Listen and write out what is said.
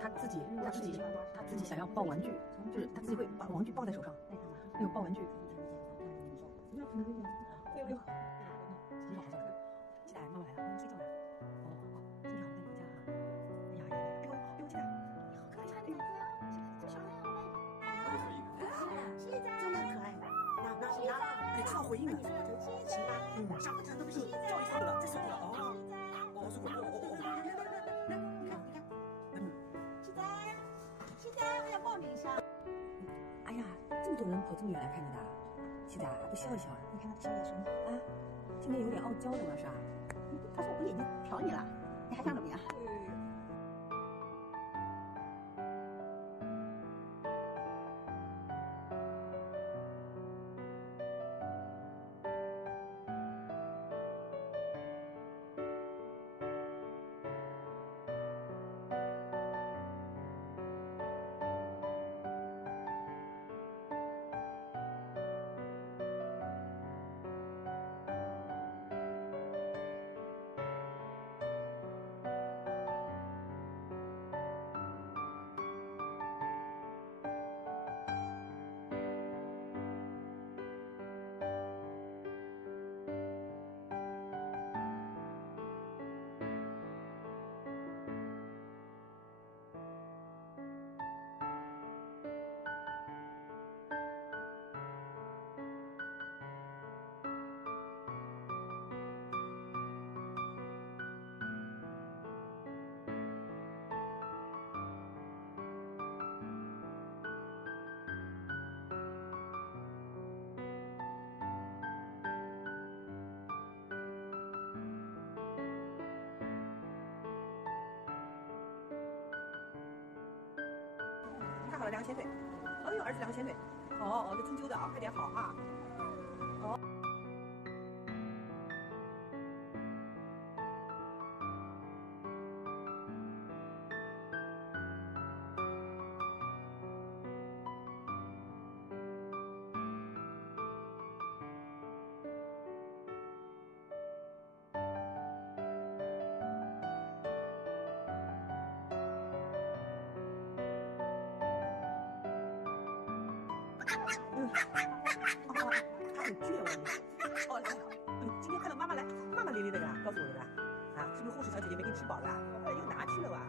他自己想要抱玩具，就是他自己会把玩具抱在手上，那种抱玩具。哎呦，你好，好像期待妈妈来了，睡觉呢。哦，好，今天好，带你回家啊。哎呀，哎呦，期待，你好可爱呀，这小孩好可爱。西仔，真的可爱。哎，他要回应了。行吧，上课都不是教育他的了，在手里了。哦，是西仔，我要报名一下。哎呀，这么多人跑这么远来看你的，西仔不笑一笑啊？你看他的小眼神啊，今天有点傲娇的嘛，是吧？他说我眼睛瞟你了，你还想怎么样？看好了，2个前腿。哎呦，儿子2个前腿。这针灸的啊，快点好啊。他很倔哦。今天看到妈妈来，妈妈咧咧的呀，告诉我的啦。啊，是不是护士小姐姐没给你吃饱啦？又拿去了哇？